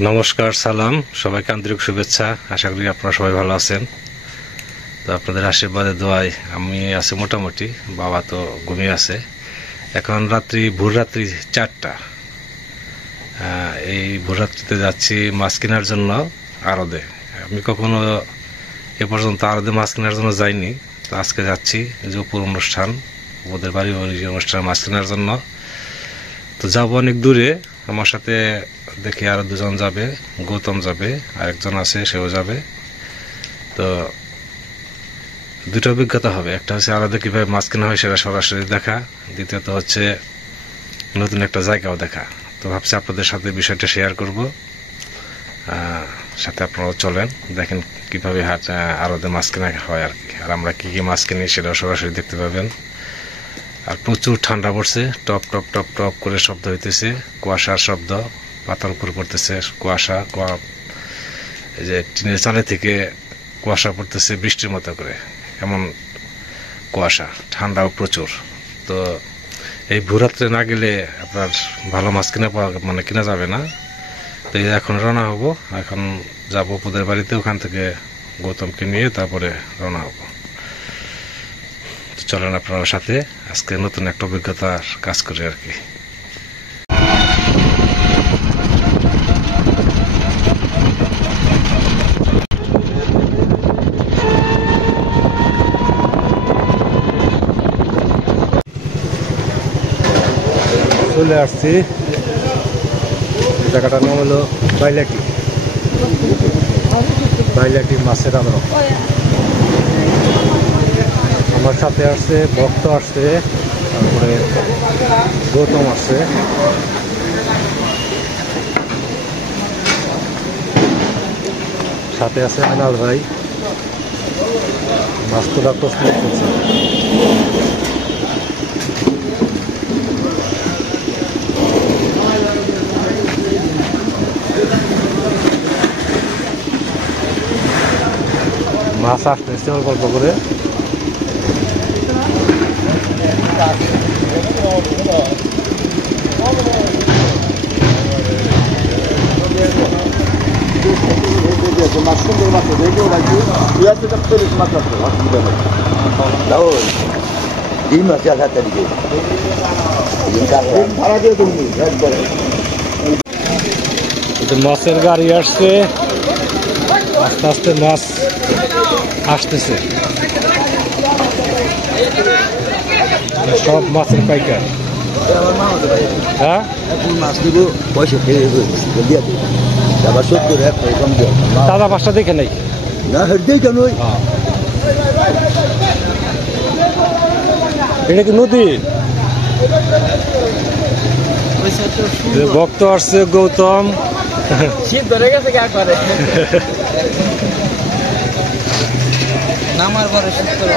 নমস্কার, সালাম, সবাইকে আন্তরিক শুভেচ্ছা। আশা করি আপনারা সবাই ভালো আছেন। তো আপনাদের আশীর্বাদে দোয়ায় আমি আছি মোটামুটি। বাবা তো ঘুমিয়ে আছে। এখন ভোর রাত্রি 4টা। এই ভোররাত্রিতে যাচ্ছি মাছ কেনার জন্য আড়তে। আমি কখনো এ পর্যন্ত আড়তে মাছ কেনার জন্য যাইনি। তো আজকে যাচ্ছি, যে উপর অনুষ্ঠান, ওদের বাড়ি অনুষ্ঠানে মাছ কেনার জন্য। তো যাবো অনেক দূরে। আমার সাথে দেখি আরো দুজন যাবে, গৌতম যাবে, আরেকজন আছে সেও যাবে। তো দুটো অভিজ্ঞতা হবে। একটা হচ্ছে আলাদা কিভাবে মাছ কেনা হয় সেটা সরাসরি দেখা, দ্বিতীয়ত হচ্ছে নতুন একটা জায়গাও দেখা। তো ভাবছি আপনাদের সাথে বিষয়টা শেয়ার করব। সাথে আপনারাও চলেন, দেখেন কিভাবে আড়তে মাছ কেনা হয় আর কি। আর আমরা কি কি মাছ কিনি সেটাও সরাসরি দেখতে পাবেন। আর প্রচুর ঠান্ডা পড়ছে, টপ টপ টপ টপ করে শব্দ হইতেছে, কুয়াশার শব্দ, পাতার উপর পড়তেছে কুয়াশা। এই যে টিনের চালে থেকে কুয়াশা পড়তেছে বৃষ্টির মতো করে, এমন কুয়াশা, ঠান্ডাও প্রচুর। তো এই ভোররাত্রে না গেলে আপনার ভালো মাছ কিনা যাবে না। তো এখন রওনা হব, এখন যাব ওদের বাড়িতে, ওখান থেকে গৌতমকে নিয়ে তারপরে রওনা হব। চলেন আপনার সাথে আজকে নতুন একটা অভিজ্ঞতার কাজ করি আর কি। চলে আসছি, জায়গাটার নাম হলো বাইলাটি মাছের আড়ত। আমার সাথে আসছে ভক্ত, আসছে, তারপরে গৌতম আসছে। সাথে আছে আনাল ভাই, মাছ তোলা প্রস্তুত করছে। মাছ আসতেছে অল্প অল্প করে। মাছের গাড়ি আসছে, আস্তে আস্তে মাছ আসতেছে। সব মাছের পাইকার। হ্যাঁ, মাছ দিব পয়সা খেয়ে আবার 70 কম দিয়ে দাদা মাছটা দেখে নেই না, দেখে নই। এটা কি নদী? ভক্ত আসছে, গৌতম শীত ধরে গেছে একবারে। নামার পরে শীত করে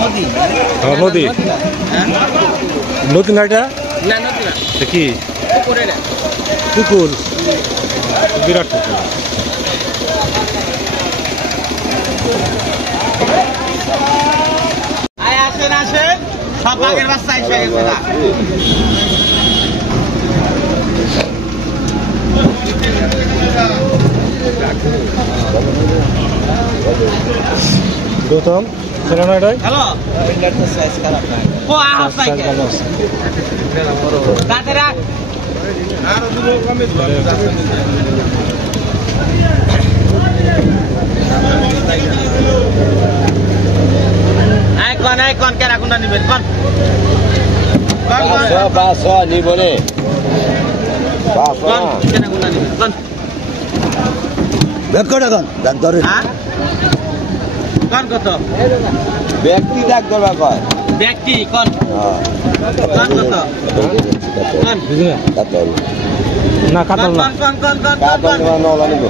নদী নদী না, এটা কি পুকুর? বিরাট পুকুর। আসেন সব বাঘের বাচ্চা এসে গেছে না। গৌতম ছিল না এটাই? হ্যালো, সাইজ খারাপ না, ও আওয়াজ নাই কেন? দাদা রাখ আর দুটো কমে যাচ্ছে। আইকন কেরা কোনটা নিবেন কোন? কোন 500 নিব রে। 500 কেনা কোনটা নিবেন কোন? বেকড়া কোন ডাক ধরে। হ্যাঁ কোন কত? ব্যক্তি ডাক ধরবা কয়। ব্যক্তি কোন? হ্যাঁ কোন কত? কোন বুঝলে? কাতল না, কাতল না, কোন কাতল না নিব।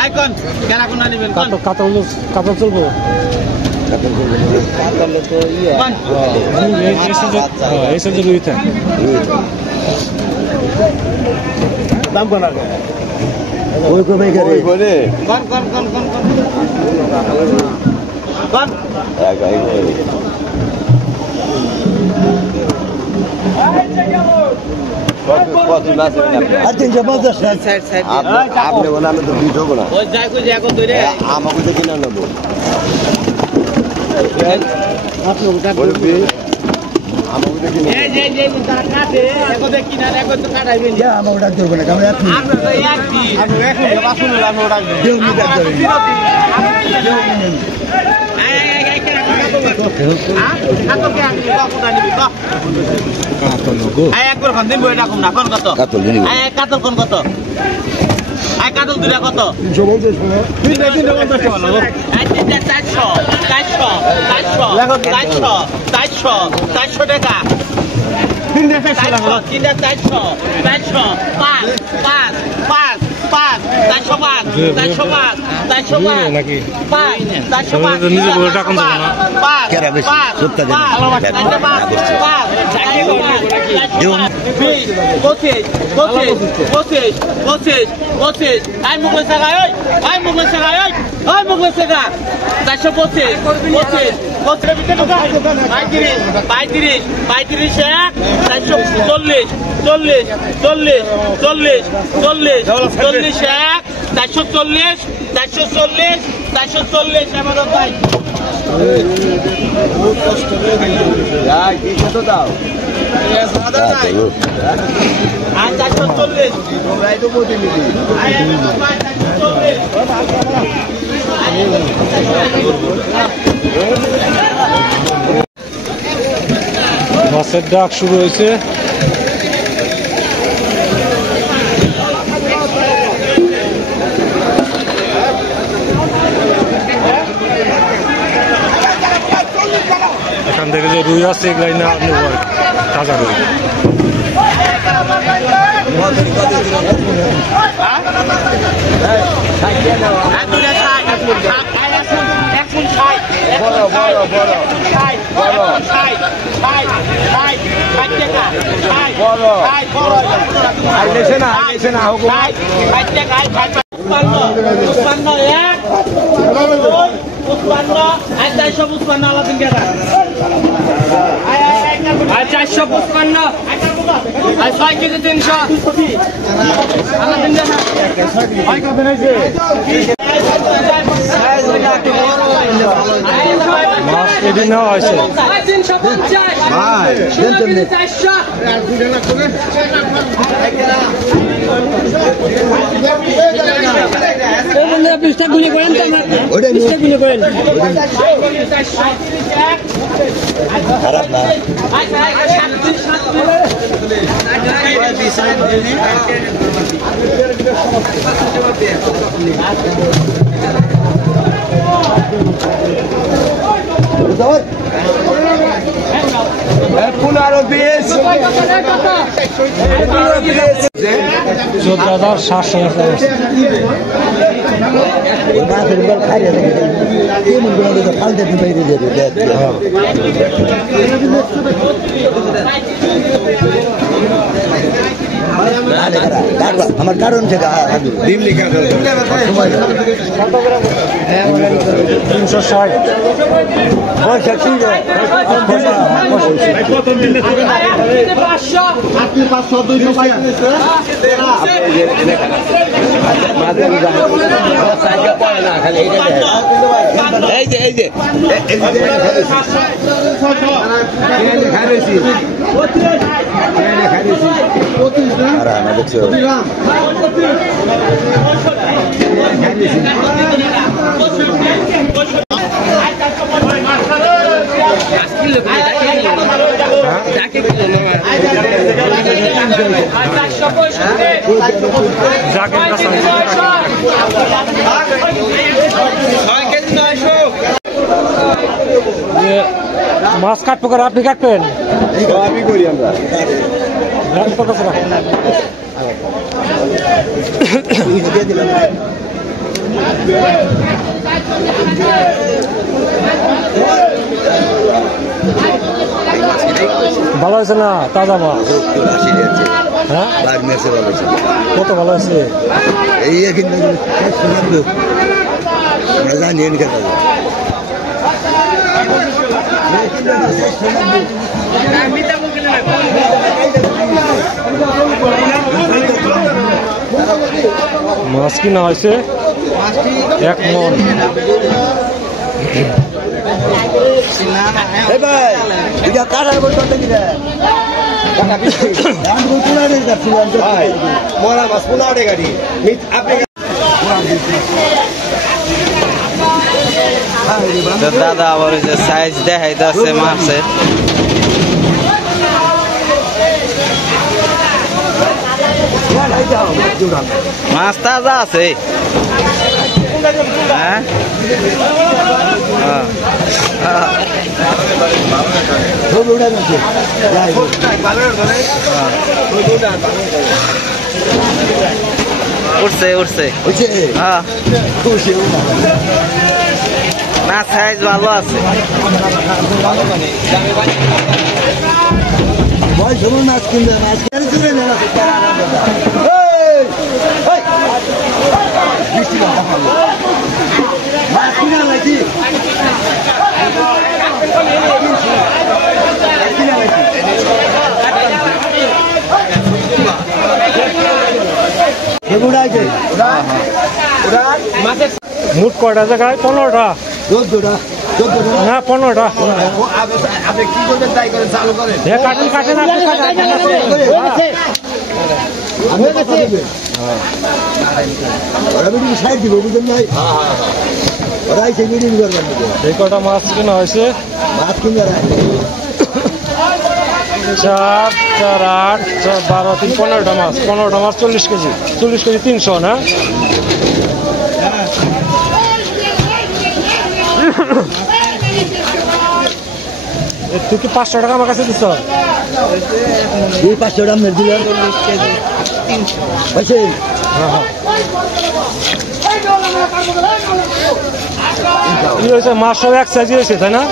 আইকন কেনা কোনটা নিবেন কোন? কাতল চলবো। দাম কোন আগে ওই কমে গেলে কোন কোন কোন কোন কোন কোন আর 350 আপনি বলে আমি তো বিট হবো না আমাকে তো কিনা নেবো কাতল দুটা কত 400 টাকা 440 বাসের ডাক শুরু হয়েছে এখান থেকে যে রুই আছে এগুলাই না আপনি তাজা রুই মাছ এদিন নেওয়া হয়েছে গুলি করেন খারাপ না পুনর 14,000 আমার কারণ থেকে ডিম লিখা 360 পয়সা ছিল মাছ কাটবো করে আপনি কাটবেন আমি করি আমরা ভালো আছে না তাজা মাছ হ্যাঁ কত ভালো আছে এই আমরা জানি কেন মাছ কিনা হয়েছে 1 মণ। দাদা আবার যে সাইজ দেখাইতেছে মাছের। মাছ তাজা আছে। হ্যাঁ উঠছে উঠছে না সাইজ ভালো আছে। মাছ কিনবে মাছ কিনা নাকি মুট কয়টা জায়গায়? 15টা। 14টা না 15টা। আপনি কি করবেন তাই করেন, চালু করেন। কাটেন কাটেন সাইড দিব বুঝলেন ভাই, ওরা এসে মিটিং করবেন। এই কটা মাছ কিনা হয়েছে? মাছ কিনবে 4, 4, 8, 12, 3, 15টা মাছ। 15টা মাছ 40 কেজি। 40 কেজি 300 না? তুই কি 500 টাকা আমার কাছে দিচ্ছ? এই 500 টাকা মেরে দিলেন হয়েছে। কি হয়েছে? মাছ সব এক সাইজ হয়েছে তাই না?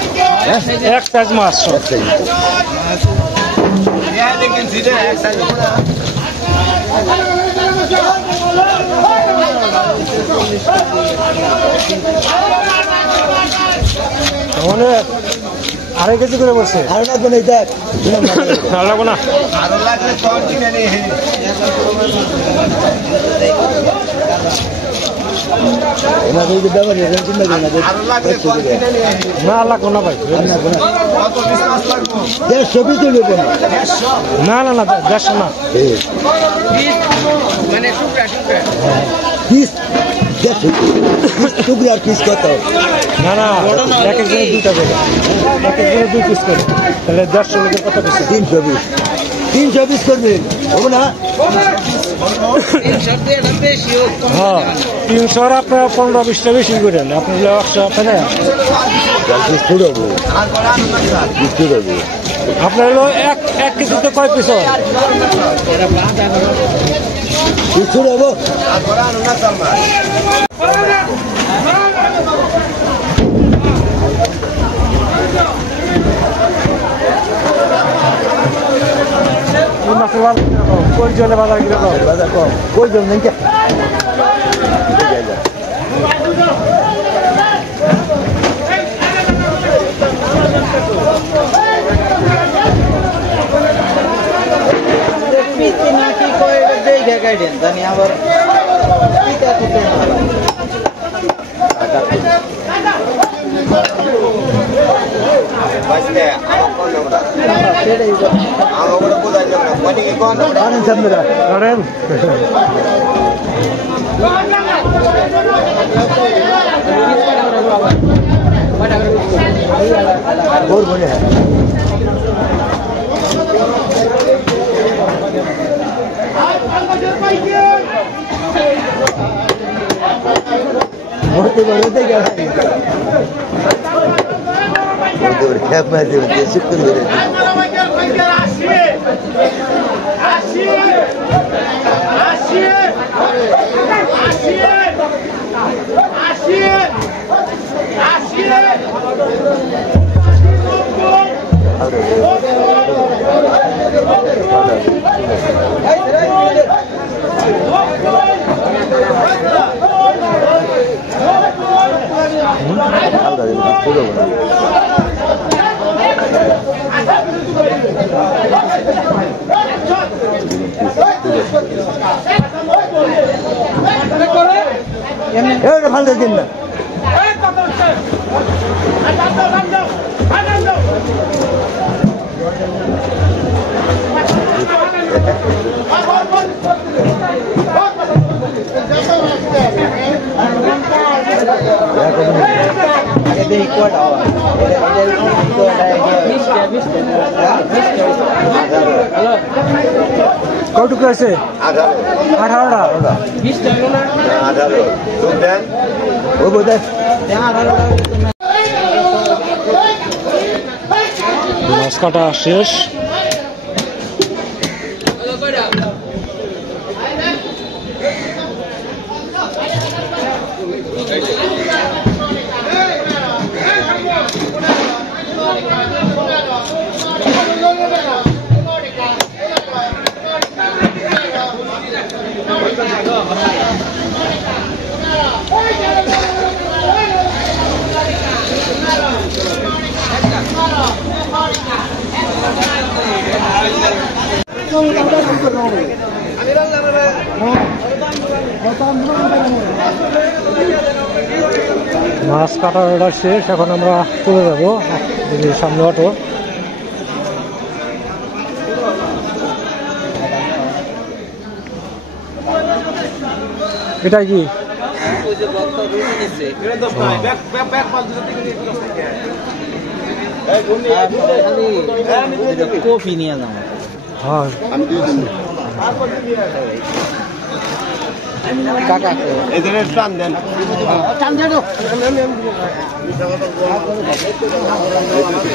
এক সাইজ মাছ সব। মানে 2.5 কেজি করে বলছে। আর লাগবে না এটা, আর লাগবো না। আরো লাগলে তখন কিনে নিয়ে না লাগবো না ভাই। 150 পিস দেবো না না না 150 না। পিস টুকরি আর পিস কত? না না এক একজনের 2টা করে, এক একজনের 2 পিস করে, তাহলে 150 লোকের কত পিস? 300 পিস। 300 পিস করবে হবে না? হ্যাঁ 300 আর আপনার 15-20টা বেশি করেন। আপনার 100 আপনার আপনার হলো 1 কেজিতে কয় পিস হয়? মাছের বাজার কিরকম? কই জলে বাজার কিরকম? বাজার কম কই জন নেই কে জানি আবার এটা ফালতে দিন না কতটুকু আছে 18টা মাছ কাটা শেষ। মাছ কাটার অর্ডার শেষ, এখন আমরা চলে যাবো সামনে অটো। এটা কি কফি নিয়ে যাও। হ্যাঁ কাকা এদের টান দেন টান দেন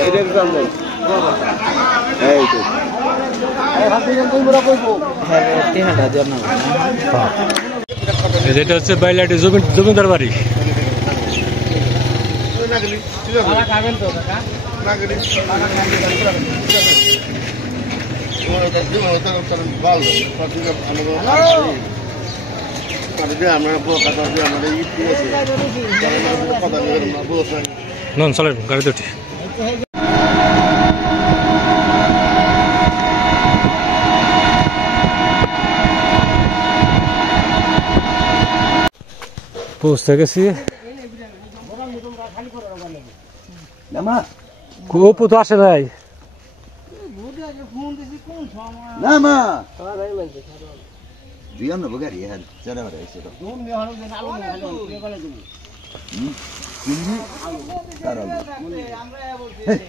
এদের টান দেন এই তো যেটা হচ্ছে বাইলাটি জমিদার বাড়ি। নন চলেন গাড়িতে উঠি। পৌঁছে গেছি। অপু তো আসে নাই। না মা দিয়াম না বগারি হ্যাঁ জানা বড় এসে তো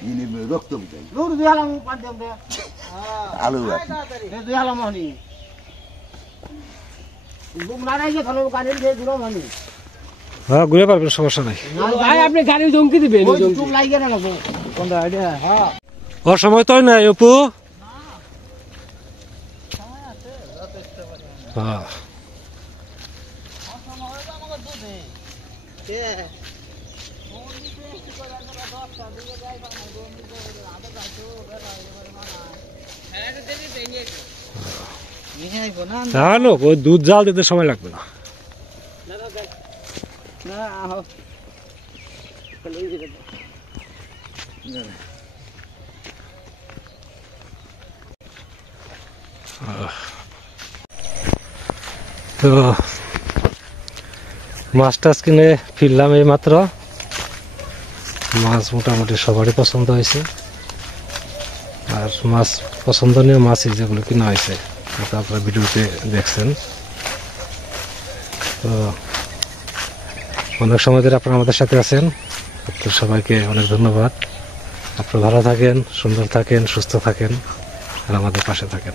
ইনি রক্ত বুঝাই আলু হ্যাঁ ঘুরে পারবেন, সমস্যা নাই। আপনি গাড়ি জমকি দিবেন ওর সময় তো নাই অপু। হ্যাঁ জানো ওই দুধ জাল দিতে সময় লাগবে না। তো মাছ টাছ কিনে ফিরলাম এই মাত্র। মাছ মোটামুটি সবারই পছন্দ হয়েছে, আর মাছ পছন্দনীয় মাছই যেগুলো কিনা হয়েছে আপনারা ভিডিওতে দেখছেন। তো অনেক সময় ধরে আপনারা আমাদের সাথে আছেন, আপনাদের সবাইকে অনেক ধন্যবাদ। আপনারা ভালো থাকেন, সুন্দর থাকেন, সুস্থ থাকেন আর আমাদের পাশে থাকেন।